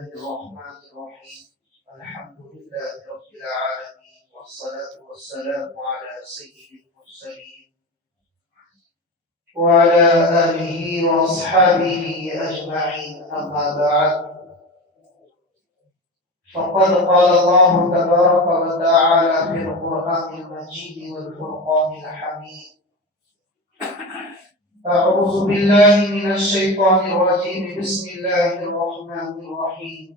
الله الرحمن الرحيم الحمد لله رب العالمين والصلاة والسلام على سيد المرسلين وعلى آله وأصحابه أجمعين أما بعد فقد قال الله تبارك وتعالى في القرآن المجيد والفرقان الحميد أعوذ بالله من الشيطان الرجيم بسم الله الرحمن الرحيم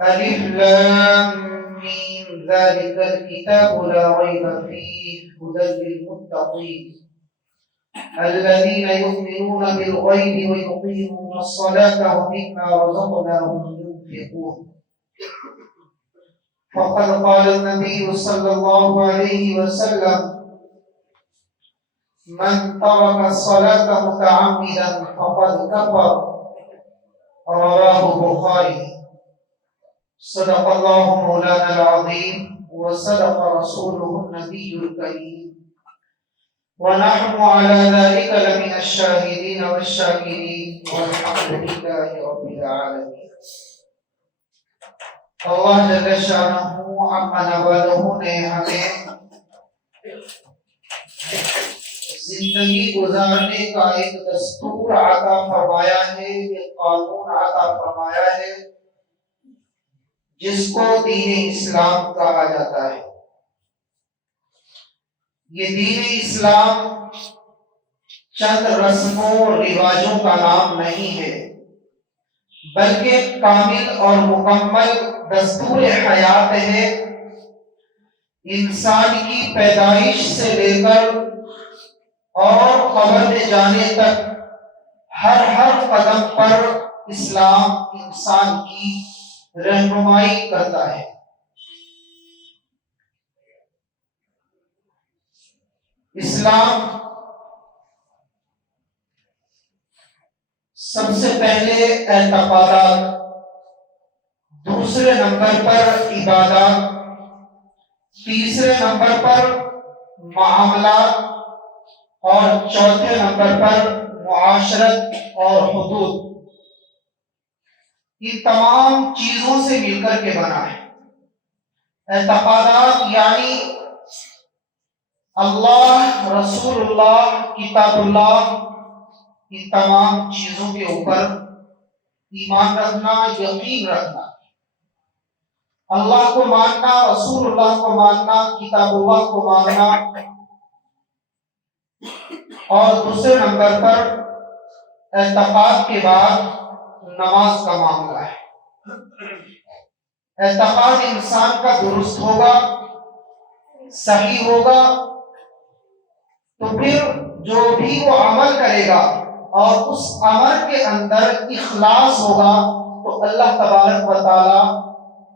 ألف لام ميم ذلك الكتاب لا ريب فيه هدى للمتقين الذين يؤمنون بالغيب ويقيمون الصلاة ومما رزقناهم ينفقون فقد قال النبي صلى الله عليه وسلم من ترك الصلاة متعمدا فقد كفر رواه البخاري صدق الله مولانا العظيم وصدق رسوله النبي الكريم ونحن على ذلك لمن الشاهدين والشاكرين والحمد لله رب العالمين. اللہ جل شانہ عما نوالہ نے ہمیں زندگی گزارنے کا ایک دستور عطا فرمایا ہے، ایک قانون عطا فرمایا ہے جس کو دین اسلام کہا جاتا ہے۔ یہ دین اسلام چند رسموں اور رواجوں کا نام نہیں ہے، بلکہ کامل اور مکمل دستور حیات ہے۔ انسان کی پیدائش سے لے کر اور قبر میں جانے تک ہر قدم پر اسلام انسان کی رہنمائی کرتا ہے۔ اسلام سب سے پہلے اعتقادات، دوسرے نمبر پر عبادات، تیسرے نمبر پر معاملات اور چوتھے نمبر پر معاشرت اور حدود۔ یہ تمام چیزوں سے مل کر کے بنا ہے۔ اعتقادات یعنی اللہ، رسول اللہ، کتاب اللہ، ان تمام چیزوں کے اوپر ایمان رکھنا، یقین رکھنا، اللہ کو ماننا، رسول اللہ کو ماننا، کتاب اللہ کو ماننا، اور دوسرے نمبر پر اعتقاد کے بعد نماز کا معاملہ ہے۔ اعتقاد انسان کا درست ہوگا، صحیح ہوگا تو پھر جو بھی وہ عمل کرے گا اور اس عمل کے اندر اخلاص ہوگا تو اللہ تبارک و تعالی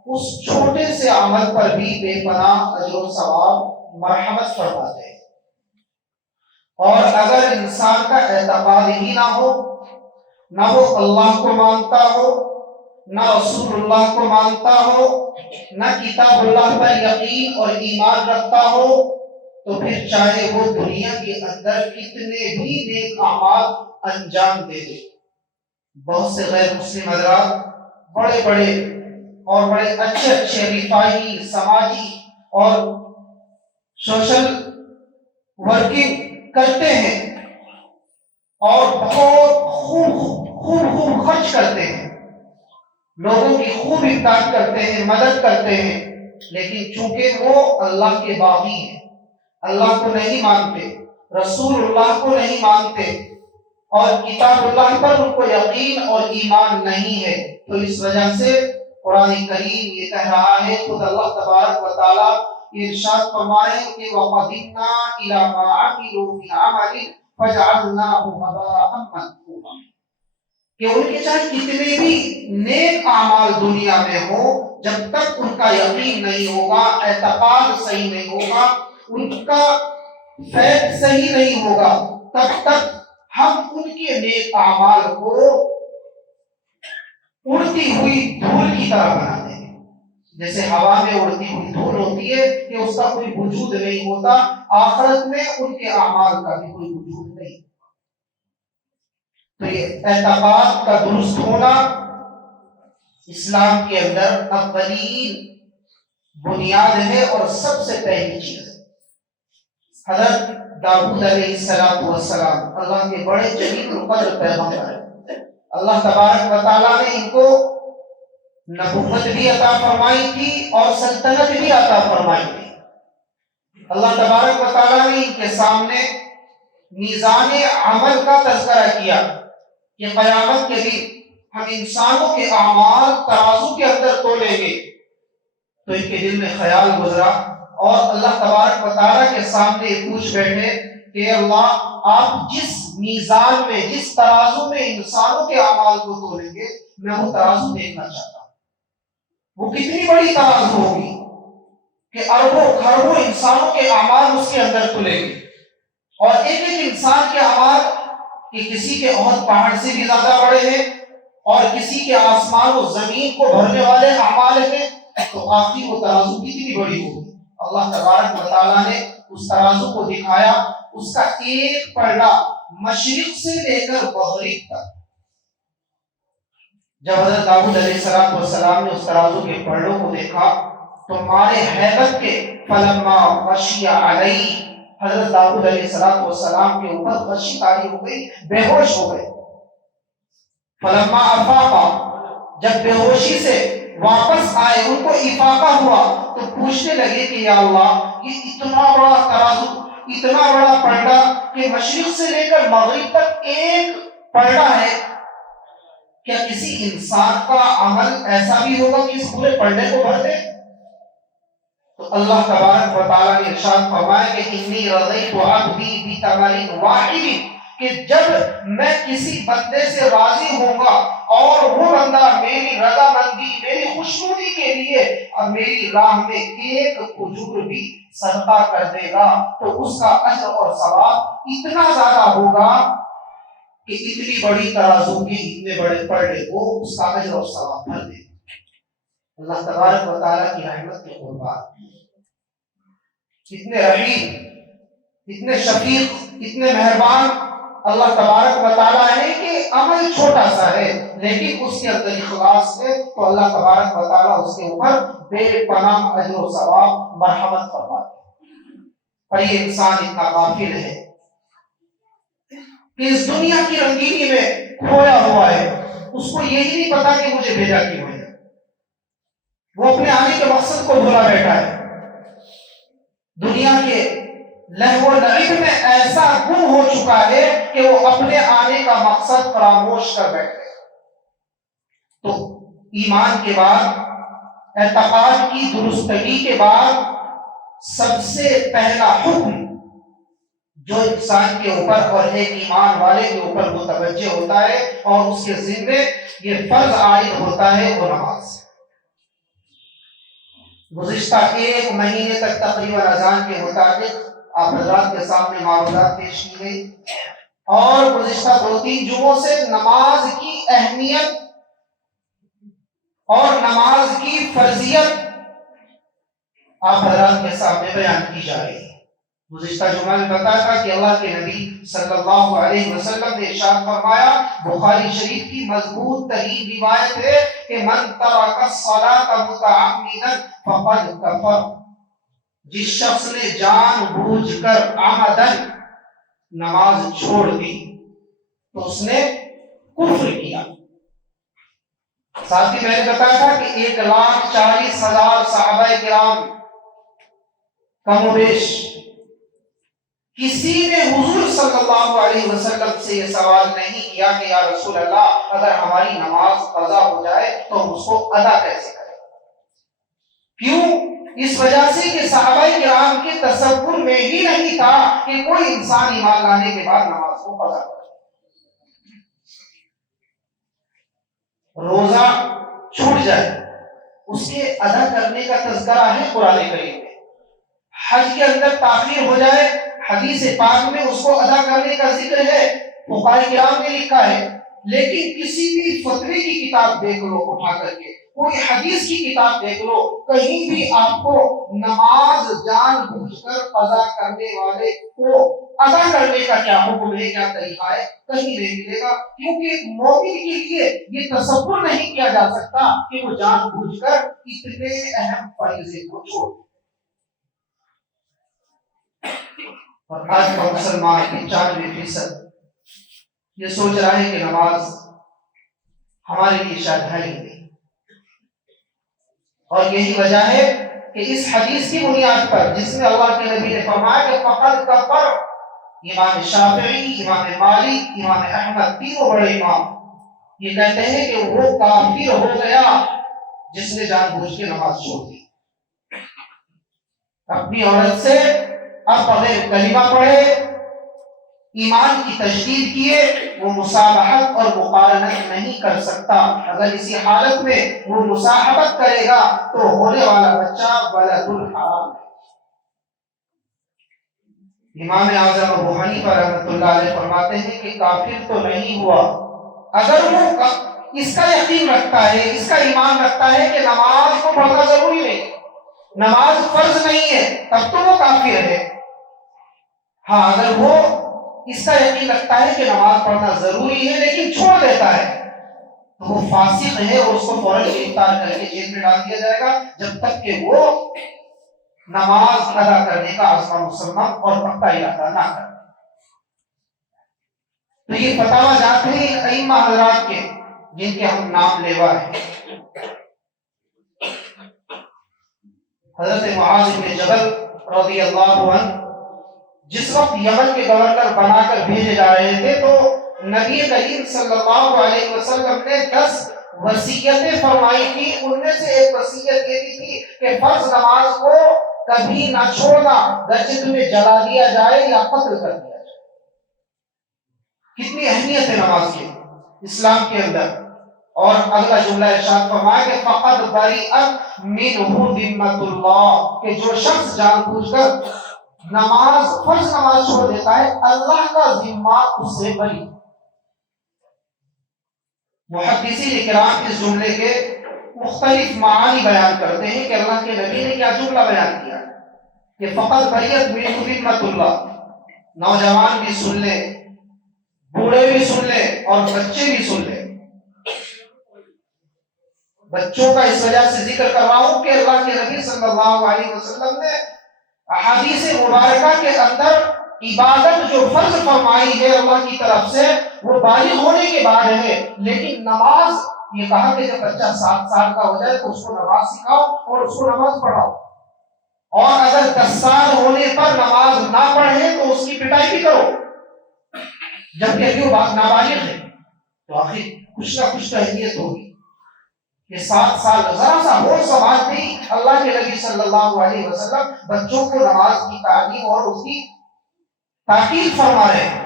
اس چھوٹے سے عمل پر بھی بے پناہ اجر و ثواب مرحمت فرماتے ہیں۔ اور اگر انسان کا اعتقاد ہی نہ ہو، نہ وہ اللہ کو مانتا ہو، نہ رسول اللہ کو مانتا ہو، نہ کتاب اللہ پر یقین اور ایمان رکھتا ہو، تو پھر چاہے وہ دنیا کے اندر کتنے بھی نیک اعمال انجام دے دے۔ بہت سے غیر مسلم حضرات بڑے بڑے اور بڑے اچھے رفاہی، سماجی اور سوشل ورکنگ کرتے ہیں اور بہت خوب خرچ کرتے ہیں، لوگوں کی خوب امداد کرتے ہیں، مدد کرتے ہیں، لیکن چونکہ وہ اللہ کے باغی ہیں، اللہ کو نہیں مانتے، رسول اللہ کو نہیں مانتے اور کتاب اللہ پر ان کو یقین اور ایمان نہیں ہے، تو اس وجہ سے قرآن کریم یہ کہہ رہا ہے، خود اللہ تبارک و تعالی ارشاد فرمائے کہ وَقَدِمْنَا إِلَى مَا عَمِلُوا مِنْ عَمَلٍ فَجَعَلْنَاهُ هَبَاءً مَنْثُورًا، کہ ان کے چاہے کتنے بھی نیک اعمال دنیا میں ہو، جب تک ان کا یقین نہیں ہوگا، اعتقاد صحیح نہیں ہوگا، ان کا فیض صحیح نہیں ہوگا، تب تک ہم ان کے نیک اعمال کو اڑتی ہوئی دھول کی طرح بنا دیں گے۔ جیسے ہوا میں اڑتی ہوئی دھول ہوتی ہے کہ اس کا کوئی وجود نہیں ہوتا، آخرت میں ان کے اعمال کا بھی کوئی وجود نہیں۔ تو یہ اعتقاد کا درست ہونا اسلام کے اندر اولین بنیاد ہے اور سب سے پہلی چیز ہے۔ حضرت داؤد علیہ السلام اللہ کے بڑے جلیل القدر پیغمبر ہیں۔ اللہ تبارک و تعالیٰ نے ان کو نبوت بھی عطا فرمائی تھی اور سلطنت بھی عطا فرمائی تھی۔ اللہ تبارک و تعالیٰ نے ان کے سامنے میزان عمل کا تذکرہ کیا کہ قیامت کے دن ہم انسانوں کے اعمال ترازو کے اندر تولیں گے۔ تو ان کے دل میں خیال گزرا اور اللہ تبارک و تعالیٰ کے سامنے پوچھ بیٹھے کہ اللہ، آپ جس میزان میں، جس ترازو میں انسانوں کے اعمال کو تولیں گے، میں وہ ترازو دیکھنا چاہتا ہوں۔ وہ کتنی بڑی ترازو ہوگی کہ اربوں کھربوں انسانوں کے اعمال اس کے اندر تلیں گے، اور ایک ایک انسان کے اعمال کہ کسی کے عہد پہاڑ سے بھی زیادہ بڑے ہیں اور کسی کے آسمان و زمین کو بھرنے والے اعمال ہیں، تو آخر وہ ترازو کتنی بڑی ہوگی۔ اللہ تبارک و تعالیٰ نے اس ترازو کو دکھایا، اس کا ایک پلڑا مشرق سے لے کر مغرب تک۔ جب حضرت داؤد علیہ السلام نے اس ترازو کے پلڑوں کو دیکھا تو مارے ہیبت کے فلما غشی علیہ، حضرت داؤد علیہ السلام کے اوپر غشی طاری ہو گئی، بے ہوش ہو گئے۔ فلما افاقا، جب بے ہوشی سے واپس آئے، ان کو افاقہ ہوا تو پوچھنے لگے کہ یا اللہ، یہ اتنا بڑا ترازو، اتنا بڑا پلڑا کہ مشرق سے لے کر مغرب تک ایک پلڑا ہے، کیا کسی انسان کا عمل ایسا بھی ہوگا کہ اس پورے پلڑے کو بھر دے؟ تو اللہ تبارک و تعالیٰ نے ارشاد فرمایا کہ انی رضیت عبدی بتمر واحد، کہ جب میں کسی بندے سے راضی ہوں گا اور وہ بندہ میری رضامندی، میری خوشنودی کے لیے اور میری راہ میں ایک کھجور بھی صدقہ کر دے گا، تو اس کا اجر اور ثواب اتنا زیادہ ہوگا کہ اتنی بڑی ترازو کی اتنے بڑے پلڑے کو اس کا اجر اور ثواب بھر دے۔ اللہ تبارک و تعالیٰ کی رحمت کے قربان، اتنے رحیم، اتنے شفیق، اتنے مہربان اللہ تبارک و تعالیٰ ہے کہ عمل چھوٹا سا ہے لیکن اس کے اندر اخلاص ہے تو اللہ تبارک و تعالیٰ اس کے اوپر بے پناہ اجر و ثواب مرحمت فرماتے ہیں۔ اور یہ انسان اتنا غافل ہے کہ اس دنیا کی رنگینی میں کھویا ہوا ہے، اس کو یہی نہیں پتا کہ مجھے بھیجا کیوں ہے، وہ اپنے آنے کے مقصد کو بھولا بیٹھا ہے، دنیا کے لہو و لعب میں ایسا گم ہو چکا ہے کہ وہ اپنے آنے کا مقصد فراموش کر بیٹھے۔ تو ایمان کے بعد، اعتقاد کی درستگی کے بعد، سب سے پہلا حکم جو انسان کے اوپر اور ایک ایمان والے کے اوپر متوجہ ہوتا ہے اور اس کے ذمے یہ فرض عائد ہوتا ہے، وہ نماز۔ گزشتہ ایک مہینے تک تقریباً اذان کے مطابق آپ حضرات کے سامنے معلومات پیش کی گئی، اور گزشتہ 2-3 جمعوں سے نماز کی اہمیت اور نماز کی فرضیت آپ حضرات کے سامنے بیان کی جا رہی ہے۔ گزشتہ جمعہ میں بتایا تھا کہ اللہ کے نبی صلی اللہ علیہ وسلم نے ارشاد فرمایا، بخاری شریف کی مضبوط ترین روایت ہے کہ من ترک الصلاۃ متعمدا فقد کفر، جس شخص نے جان بوجھ کر عمدن نماز چھوڑ دی تو اس نے کفر کیا۔ ساتھ ہی میں نے بتایا تھا کہ 1,40,000 صحابہ کرام کم و بیش کسی نے حضور صلی اللہ علیہ وسلم سے یہ سوال نہیں کیا کہ یا رسول اللہ، اگر ہماری نماز قضا ہو جائے تو ہم اس کو ادا کیسے کریں؟ کیوں؟ اس وجہ سے کہ صحابہ کرام کے تصور میں ہی نہیں تھا کہ کوئی انسان ایمان لانے کے بعد نماز کو قضا کرے۔ روزہ چھوٹ جائے اس کے ادا کرنے کا تذکرہ ہے قرآن کریم میں، حج کے اندر تاخیر ہو جائے حدیث پاک میں اس کو ادا کرنے کا ذکر ہے، فقہاء کرام نے لکھا ہے، لیکن کسی بھی فتوی کی کتاب دیکھ لو اٹھا کر کے، کوئی حدیث کی کتاب دیکھ لو، کہیں بھی آپ کو نماز جان بوجھ کر قضا کرنے والے کو ادا کرنے کا کیا حکم ہے، کیا طریقہ ہے، کہیں نہیں ملے گا، کیونکہ مومن کے لیے یہ تصور نہیں کیا جا سکتا کہ وہ جان بوجھ کر اتنے اہم فریضے کو چھوڑ دے۔ اور آج کا مسلمان 95% یہ سوچ رہا ہے کہ نماز ہمارے لیے شاید ہے ہی نہیں، اور یہی وجہ ہے کہ اس حدیث کی بنیاد پر جس میں اللہ کے نبی نے فرمایا کہ فقط کفر، امام شافعی، امام مالک، امام احمد، تینوں بڑے امام یہ کہتے ہیں کہ وہ کافر ہو گیا جس نے جان بوجھ کے نماز چھوڑ دی، اپنی عورت سے اب بغیر کلمہ پڑھے، ایمان کی تجدید کیے، وہ مصالحت اور مقارنت نہیں کر سکتا۔ اگر اسی حالت میں وہ مصاحبت کرے گا تو ہونے والا بچہ ولد الحرام ہے۔ امام اعظم ابو حنیفہ رحمۃ اللہ علیہ فرماتے ہیں کہ کافر تو نہیں ہوا، اگر وہ اس کا یقین رکھتا ہے، اس کا ایمان رکھتا ہے کہ نماز کو پڑھنا ضروری نہیں، نماز فرض نہیں ہے، تب تو وہ کافر ہے۔ ہاں اگر وہ اس کا یقین رکھتا ہے کہ نماز پڑھنا ضروری ہے لیکن چھوڑ دیتا ہے تو وہ فاسق ہے، اور اس کو فوراً گرفتار کر کے جیل میں ڈال دیا جائے گا جب تک کہ وہ نماز ادا کرنے کا عزم مسلم اور پختہ ارادہ نہ کرے۔ تو یہ فتاوی جات ہیں ان ائمہ حضرات کے جن کے ہم نام لیوا ہیں۔ حضرت معاذ بن جبل رضی اللہ عنہ جس وقت یمن کے گورنر بنا کر بھیجے جا رہے تھے تو نبی کریم صلی اللہ علیہ وسلم نے 10 وصیتیں فرمائی تھی، ان میں سے ایک وصیت یہ بھی تھی کہ فرض نماز کو کبھی نہ چھوڑنا، گرچہ تمہیں جلا دیا جائے یا قتل کر دیا جائے۔ کتنی اہمیت ہے نماز کی اسلام کے اندر۔ اور اگلا جملہ ارشاد فرمایا کہ فقد بریئت منہ ذمۃ اللہ، کہ جو شخص جان بوجھ کر نماز فرض نماز چھوڑ دیتا ہے اللہ کا ذمہ اس سے بری۔ محدثین کرام اس جملے کے مختلف معانی بیان کرتے ہیں کہ اللہ کے نبی نے کیا جملہ بیان کیا کہ فقط بریت من ذمۃ اللہ۔ نوجوان بھی سن لیں، بوڑھے بھی سن لیں اور بچے بھی سن لیں۔ بچوں کا اس وجہ سے ذکر کر رہا ہوں کہ اللہ کے نبی صلی اللہ علیہ وسلم نے احادیث مبارکہ کے اندر عبادت جو فرض فرمائی ہے اللہ کی طرف سے وہ بالغ ہونے کے بعد ہے، لیکن نماز یہ کہا کہ جب بچہ 7 سال کا ہو جائے تو اس کو نماز سکھاؤ اور اس کو نماز پڑھاؤ، اور اگر 10 سال ہونے پر نماز نہ پڑھے تو اس کی پٹائی بھی کرو، جبکہ ابھی وہ بات نابالغ ہے تو آخر کچھ نہ کچھ اہمیت ہوگی۔ کہ 7 سال ذرا سا ہوش سمجھ نہیں، اللہ کے نبی صلی اللہ علیہ وسلم بچوں کو نماز کی تعلیم اور اس کی تاکید فرما رہے ہیں۔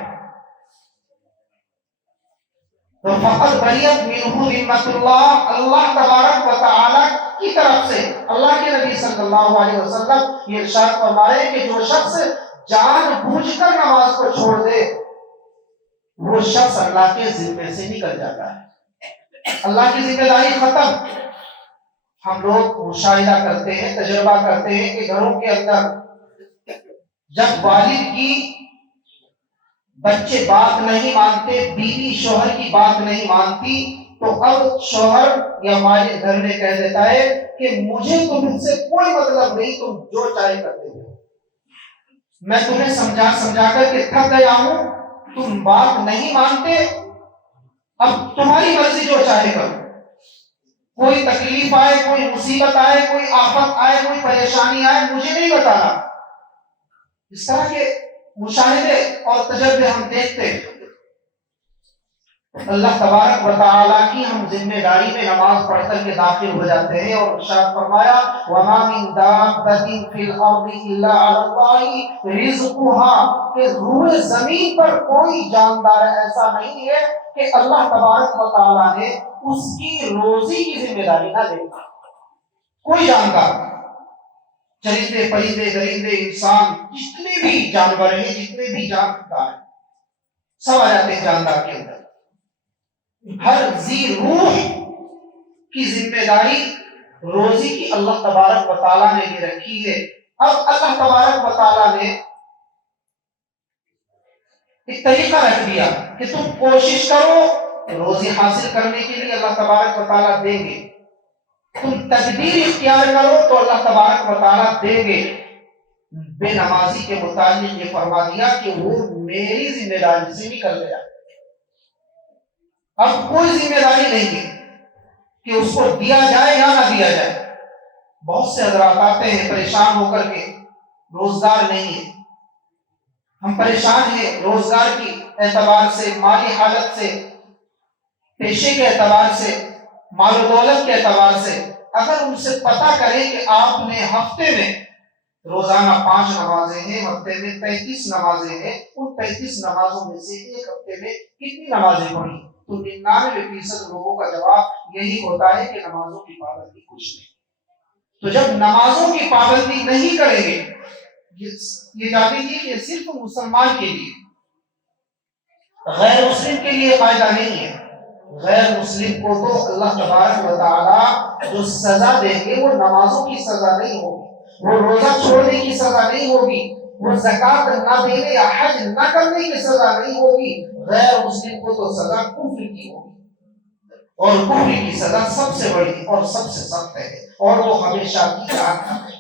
تو فقط بریت منہ ذمۃ اللہ، اللہ تبارک و تعالی کی طرف سے اللہ کے نبی صلی اللہ علیہ وسلم یہ ارشاد فرما رہے ہیں کہ جو شخص جان بوجھ کر نماز کو چھوڑ دے وہ شخص اللہ کے ذمے سے نکل جاتا ہے، اللہ کی ذمہ داری ختم۔ ہم لوگ مشاہدہ کرتے ہیں، تجربہ کرتے ہیں کہ گھروں کے اندر جب والد کی بچے بات نہیں مانتے، بیوی شوہر کی بات نہیں مانتی، تو اب شوہر یا والد گھر میں کہہ دیتا ہے کہ مجھے تم سے کوئی مطلب نہیں، تم جو چاہے کرتے ہو، میں تمہیں سمجھا کر کے تھک گیا ہوں، تم بات نہیں مانتے، اب تمہاری مرضی جو چاہے کرو، کوئی تکلیف آئے، کوئی مصیبت آئے، کوئی آفت آئے، کوئی پریشانی آئے، مجھے نہیں بتانا۔ اس طرح کے مشاہدے اور تجربے ہم دیکھتے ہیں۔ اللہ تبارک و تعالیٰ کی ہم ذمہ داری میں نماز پڑھ کر کے داخل ہو جاتے ہیں، اور ارشاد فرمایا وَمَا مِن دَابَّةٍ فِي الْأَرْضِ إِلَّا عَلَى اللَّهِ رِزْقُهَا، کہ روح زمین پر کوئی جاندار ایسا نہیں ہے کہ اللہ تبارک و تعالیٰ نے اس کی روزی کی ذمہ داری نہ دے۔ کوئی جاندار، چرندے پرندے درندے انسان جتنے بھی جانور ہیں، جتنے بھی جاندار ہیں، سب آ جاتے ہیں جاندار کے اندر۔ ہر ذی روح کی ذمہ داری روزی کی اللہ تبارک و تعالیٰ نے لے رکھی ہے۔ اب اللہ تبارک و تعالیٰ نے ایک طریقہ رکھ دیا کہ تم کوشش کرو، روزی حاصل کرنے کے لیے اللہ تبارک و تعالیٰ دیں گے، تم تدبیر اختیار کرو تو اللہ تبارک و تعالیٰ دیں گے۔ بے نمازی کے متعلق یہ فرما دیا کہ وہ میری ذمہ داری سے نکل گیا، اب کوئی ذمہ داری نہیں ہے کہ اس کو دیا جائے یا نہ دیا جائے۔ بہت سے حضرات آتے ہیں پریشان ہو کر کے، روزگار نہیں ہے، ہم پریشان ہیں روزگار کی اعتبار سے، مالی حالت سے، پیشے کے اعتبار سے، مال و دولت کے اعتبار سے۔ اگر ان سے پتہ کریں کہ آپ نے ہفتے میں روزانہ 5 نمازیں ہیں، ہفتے میں 35 نمازیں ہیں، ان 35 نمازوں میں سے ایک ہفتے میں کتنی نمازیں پڑھی، تو 99% لوگوں کا جواب یہی ہوتا ہے کہ نمازوں کی پابندی کچھ نہیں۔ تو جب نمازوں کی پابندی نہیں کریں گے، یہ جان لیجیے کہ صرف مسلمان کے لیے، غیر مسلم کے لیے فائدہ نہیں ہے۔ غیر مسلم کو تو اللہ تبارک و تعالی جو سزا دیں گے وہ نمازوں کی سزا نہیں ہوگی، وہ روزہ چھوڑنے کی سزا نہیں ہوگی، وہ زکوٰۃ نہ دینے یا حج نہ کرنے کی سزا نہیں ہوگی۔ غیر مسلم کو تو سزا کفر کی ہوگی، اور کفر کی سزا سب سے بڑی اور سب سے سخت ہے، اور وہ ہمیشہ کی جہنم ہے۔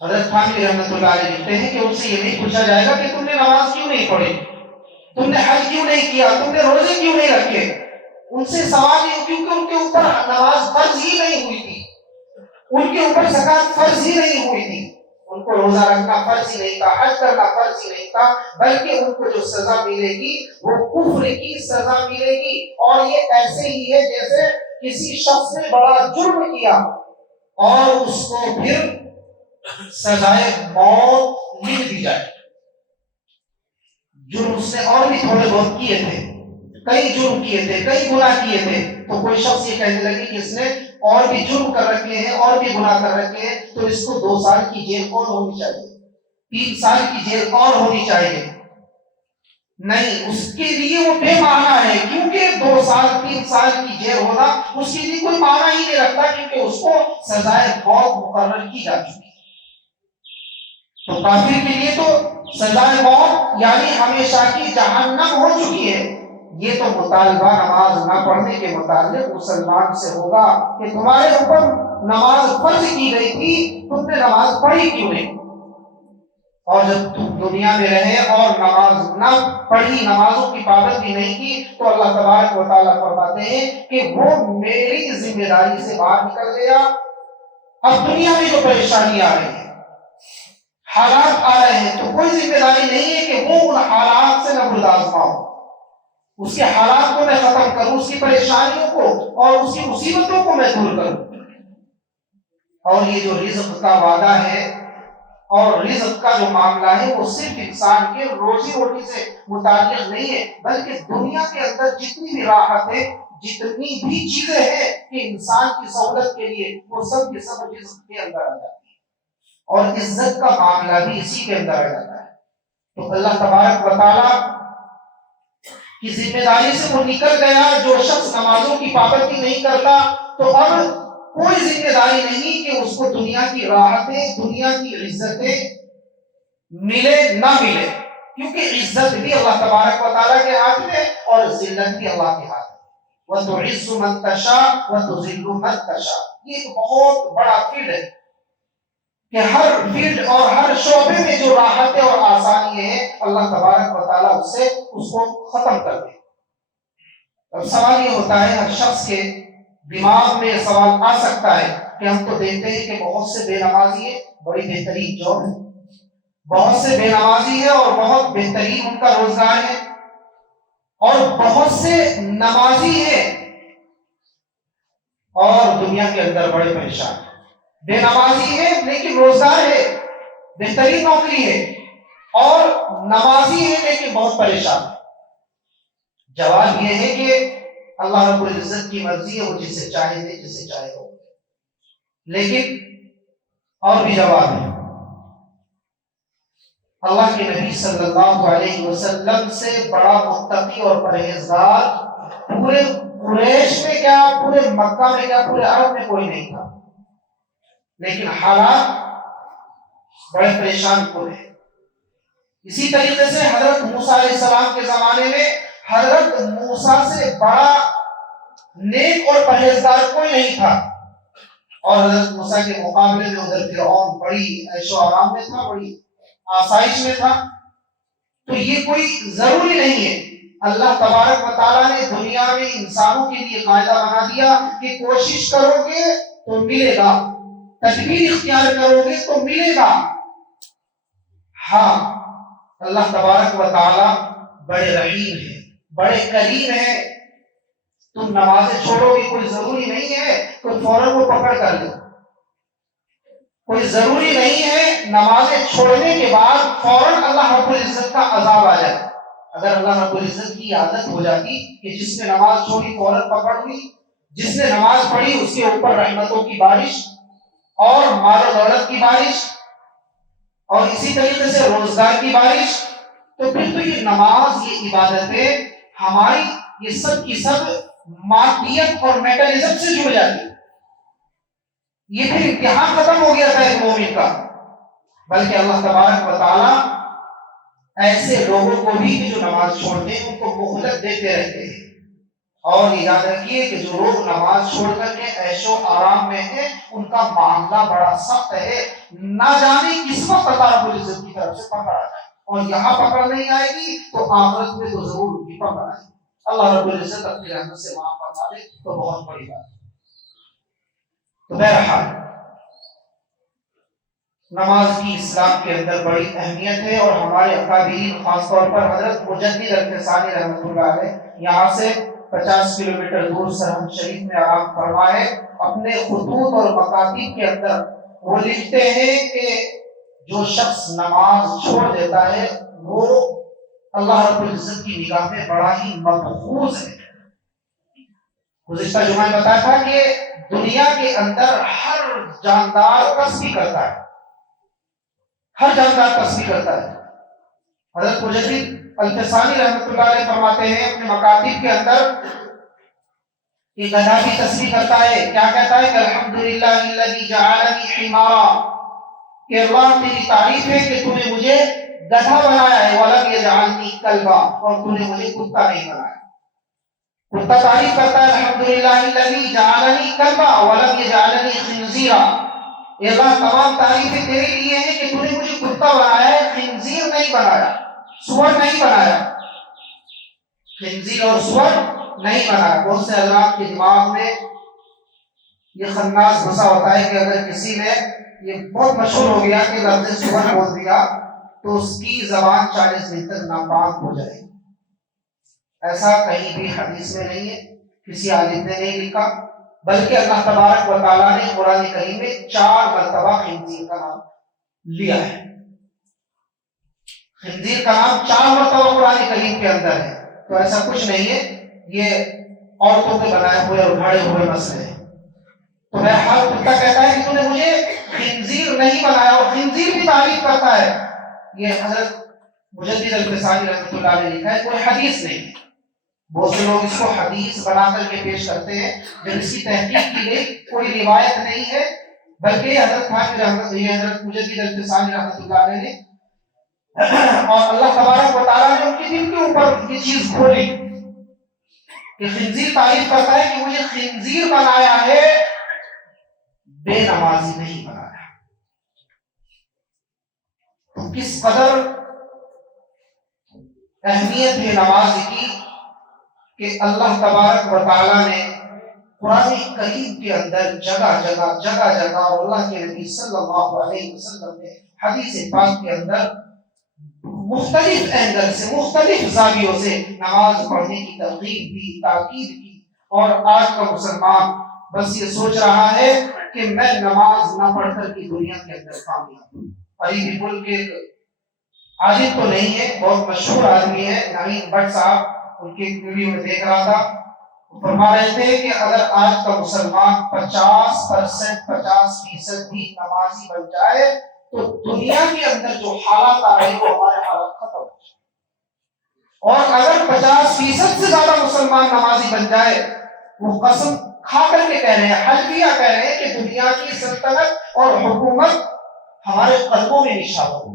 حضرت تھانوی رحمۃ اللہ علیہ لکھتے ہیں کہ ان سے یہ نہیں پوچھا جائے گا کہ تم نے نماز کیوں نہیں پڑھی، تم نے حج کیوں نہیں کیا، تم نے روزے کیوں نہیں رکھے۔ ان سے سوال یہ، کیونکہ ان کے اوپر نماز فرض ہی نہیں ہوئی تھی، ان کے اوپر زکوٰۃ فرض ہی نہیں ہوئی تھی، ان کو روزہ رکھنا فرض ہی نہیں تھا، حج کرنا فرض ہی نہیں تھا، بلکہ ان کو جو سزا ملے گی وہ کفر کی سزا ملے گی۔ اور یہ ایسے ہی ہے جیسے کسی شخص نے بڑا جرم کیا اور اس کو پھر سزائے موت لکھ دی جائے۔ جرم اس نے اور بھی تھوڑے بہت کیے تھے، کئی جرم کیے تھے، کئی گناہ کیے تھے، تو کوئی شخص یہ کہنے لگے کہ اس نے اور بھی جرم کر رکھے ہیں، اور بھی گناہ کر رکھے ہیں، تو اس کو 2 سال کی جیل اور ہونی چاہیے، 3 سال کی جیل اور ہونی چاہیے۔ نہیں، اس کے لیے وہ بے معنی ہے، کیونکہ 2 سال 3 سال کی جیل ہونا اس کے لیے کوئی معنی ہی نہیں رکھتا، کیونکہ اس کو سزائے موت مقرر کی جا چکی ہے۔ تو کافر کے لیے تو سزائے موت یعنی ہمیشہ کی جہنم ہو چکی ہے۔ یہ تو مطالبہ نماز نہ پڑھنے کے متعلق مسلمان سے ہوگا کہ تمہارے اوپر نماز فرض کی گئی تھی، تم نے نماز پڑھی کیوں نہیں؟ اور جب تم دنیا میں رہے اور نماز نہ پڑھی، نمازوں کی پابندی نہیں کی، تو اللہ تبارک و تعالیٰ فرماتے ہیں کہ وہ میری ذمہ داری سے باہر نکل گیا۔ اب دنیا میں جو پریشانی آ رہی ہے، حالات آ رہے ہیں، تو کوئی ذمہ داری نہیں ہے کہ وہ ان حالات سے نہ گزار، اس کے حالات کو میں ختم کروں، اس کی پریشانیوں کو اور اس کی مصیبتوں کو میں دور کروں۔ اور یہ جو رزق کا وعدہ ہے اور رزق کا جو معاملہ ہے، وہ صرف انسان کے روزی روٹی سے متعلق نہیں ہے، بلکہ دنیا کے اندر جتنی بھی راحت ہے، جتنی بھی چیزیں ہیں کہ انسان کی سہولت کے لیے، وہ سب کے سب رزق کے اندر آ جاتی ہے، اور عزت کا معاملہ بھی اسی کے اندر آ جاتا ہے۔ تو اللہ تبارک و تعالیٰ کی ذمہ داری سے وہ نکل گیا۔ جو شخص نمازوں کی پابندی نہیں کرتا، تو اب کوئی ذمہ داری نہیں کہ اس کو دنیا کی راحتیں، دنیا کی عزتیں ملے نہ ملے، کیونکہ عزت بھی اللہ تبارک و تعالیٰ کے ہاتھ میں اور ذلت بھی اللہ کے ہاتھ میں۔ وَتُعِزُّ مَن تَشَاءُ وَتُذِلُّ مَن تَشَاءُ، یہ ایک بہت بڑا فیلڈ ہے کہ ہر فیلڈ اور ہر شعبے میں جو راحتیں اور آسانیاں ہیں، اللہ تبارک و تعالیٰ اس کو ختم کر دے۔ اب سوال یہ ہوتا ہے، ہر شخص کے دماغ میں سوال آ سکتا ہے کہ ہم تو دیکھتے ہیں کہ بہت سے بے نمازی ہیں، بڑی بہترین جاب ہے، بہت سے بے نمازی ہیں اور بہت بہترین ان کا روزگار ہے، اور بہت سے نمازی ہیں اور دنیا کے اندر بڑے پریشان ہیں۔ بے نمازی ہے لیکن روزگار ہے، بہترین نوکری ہے، اور نمازی ہے لیکن بہت پریشان ہے۔ جواب یہ ہے کہ اللہ رب العزت کی مرضی ہے، وہ جسے چاہے دے، جسے چاہے ہو۔ لیکن اور بھی جواب ہے، اللہ کے نبی صلی اللہ علیہ وسلم سے بڑا متقی اور پرہیزگار پورے قریش میں کیا، پورے مکہ میں کیا، پورے عرب میں کوئی نہیں تھا، لیکن حالات بڑے پریشان کن ہیں۔ اسی طریقے سے حضرت موسیٰ علیہ السلام کے زمانے میں حضرت موسیٰ سے بڑا نیک اور پرہیزگار کوئی نہیں تھا، اور حضرت موسیٰ کے مقابلے میں ادھر فرعون بڑی عیش و آرام میں تھا، بڑی آسائش میں تھا۔ تو یہ کوئی ضروری نہیں ہے، اللہ تبارک و تعالیٰ نے دنیا میں انسانوں کے لیے قاعدہ بنا دیا کہ کوشش کرو گے تو ملے گا، تدبیر اختیار کرو گے تو ملے گا۔ ہاں، اللہ تبارک و تعالیٰ بڑے رحیم ہے، بڑے کریم ہے۔ تم نمازیں چھوڑو گے، کوئی ضروری نہیں ہے تو فوراً وہ پکڑ کر لے، کوئی ضروری نہیں ہے نمازیں چھوڑنے کے بعد فوراً اللہ رب العزت کا عذاب آ جائے۔ اگر اللہ رب العزت کی عادت ہو جاتی کہ جس نے نماز چھوڑی فوراً پکڑ ہوئی، جس نے نماز پڑھی اس کے اوپر رحمتوں کی بارش اور مال و دولت کی بارش اور اسی طریقے سے روزگار کی بارش، تو پھر تو یہ نماز، یہ عبادتیں ہماری یہ سب کی سب مادیت اور میٹرلزم سے جڑ جاتی، یہ پھر امتحان ختم ہو گیا تھا ایک مومن کا۔ بلکہ اللہ تبارک و تعالیٰ ایسے لوگوں کو بھی جو نماز چھوڑتے ہیں ان کو مہلت دیتے رہتے ہیں، اور یہ یاد رکھیے کہ جو لوگ نماز چھوڑ کر کے عیش و آرام میں ہیں ان کا معاملہ بڑا سخت ہے، نہ جانے کس وقت اللہ رب العزت کی طرف سے پکڑ آ جائے، اور یہاں پکڑ نہیں آئے گی تو آخرت میں تو ضرور ان کی پکڑ آئے گی۔ اللہ رب العزت اپنی رحمت سے معاف فرما دے تو بہت بڑی بات ہے۔ تو بہرحال نماز کی اسلام کے اندر بڑی اہمیت ہے، اور ہمارے اکابرین خاص طور پر حضرت مجدد الفسانی رحمۃ اللہ علیہ یہاں سے 50 کلومیٹر دور سرحد شریف میں آرام فرما ہے، اپنے خطوط اور مکاتب کے اندر وہ لکھتے ہیں کہ جو شخص نماز چھوڑ دیتا ہے وہ اللہ رب العزت کی نگاہ میں بڑا ہی مبغوض ہے۔ گزشتہ جمعہ میں بتایا تھا کہ دنیا کے اندر ہر جاندار تسبیح کرتا ہے، ہر جاندار تسبیح کرتا ہے۔ حضرت مجدد الفسانی رحمۃ اللہ علیہ فرماتے ہیں اپنے مکاتب کے اندر کہ گدھا بھی تسبیح کرتا ہے، کیا کہتا ہے کہ الحمدللہ الذی جعلنی حمارا، کہ اللہ تیری تعریف ہے کہ تو نے مجھے گدھا بنایا ہے، ولم یجعلنی کلبا، اور تو نے مجھے کتا نہیں بنایا۔ کتا تعریف کرتا ہے الحمدللہ الذی جعلنی کلبا ولم یجعلنی خنزیرا، اے اللہ تمام تعریفیں تیرے لیے ہیں کہ تو نے مجھے کتا بنایا ہے، خنزیر نہیں بنایا، سور نہیں بنایا، خنزیر اور سور نہیں بنایا۔ بہت سے حضرات کے دماغ میں یہ خناس گھسا ہوتا ہے کہ اگر کسی نے یہ بہت مشہور ہو گیا کہ لفظ سور بول دیا تو اس کی زبان 40 دن تک ناپاک ہو جائے گی۔ ایسا کہیں بھی حدیث میں نہیں ہے، کسی عالم نے نہیں لکھا، بلکہ اللہ تبارک و تعالیٰ نے قرآن کریم میں 4 مرتبہ خنزیر کا نام لیا ہے۔ خنزیر کا نام 4 مرتبہ قرآن کریم کے اندر ہے، تو ایسا کچھ نہیں ہے، یہ عورتوں کے بنائے ہوئے اور گھڑے ہوئے مسئلے ہیں۔ تو میں ہر کتا کہتا ہے کہ تو نے مجھے خنزیر نہیں بنایا، اور خنزیر بھی تعریف کرتا ہے۔ یہ حضرت مجدد الفسانی رحمۃ اللہ علیہ لکھا ہے، کوئی حدیث نہیں ہے۔ بہت سے لوگ اس کو حدیث بنا کر کے پیش کرتے ہیں جب اس کی تحقیق کی گئی کوئی روایت نہیں ہے، بلکہ حضرت حضرت مجدد الفسانی رحمۃ اللہ علیہ نے اور اللہ تبارک و تعالیٰ نے ان کے دل کے اوپر یہ چیز کھولی کہ خنزیر تعریف کرتا ہے کہ مجھے خنزیر بنایا ہے، بے نمازی نہیں بنایا۔ تو کس قدر اہمیت ہے نماز کی کہ اللہ تبارک و تعالیٰ نے قرآن کریم کے اندر جگہ جگہ اور اللہ کے نبی صلی اللہ علیہ وسلم نے حدیث پاک کے اندر مختلف اینگل سے، مختلف زاویوں سے نماز پڑھنے کی ترغیب کی، تاکید کی، اور آج کا مسلمان بس یہ سوچ رہا ہے کہ میں نماز نہ پڑھ کر کی دنیا کے اندر کامیاب ہوں۔ قریبی ملک کے عالم تو نہیں ہے، بہت مشہور آدمی ہے نوید بٹ صاحب، ان کی ایک ویڈیو میں دیکھ رہا تھا، فرما رہے تھے کہ اگر آج کا مسلمان 50% بھی نمازی بن جائے تو دنیا کے اندر جو حالات آ رہے ہیں وہ ہمارے حالات ختم ہو جائے، اور اگر 50% سے زیادہ مسلمان نمازی بن جائے، وہ قسم کھا کر کے کہہ رہے ہیں، حلفیہ کہہ رہے ہیں کہ دنیا کی سلطنت اور حکومت ہمارے قلبوں میں نشان ہو جائے۔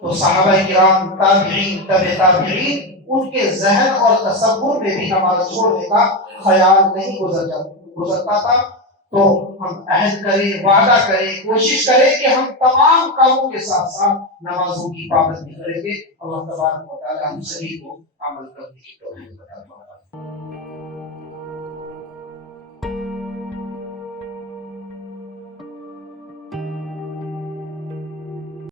تو صحابہ کرام، تابعین، تبع تابعین، ان کے ذہن اور تصور میں بھی نماز چھوڑنے کا خیال نہیں گزرتا تھا۔ تو ہم عہد کریں، وعدہ کریں، کوشش کریں کہ ہم تمام کاموں کے ساتھ ساتھ نمازوں کی پابندی کریں گے۔ اللہ تبارک و تعالی ہم سبھی کو عمل کرنے کی توفیق عطا فرمائے۔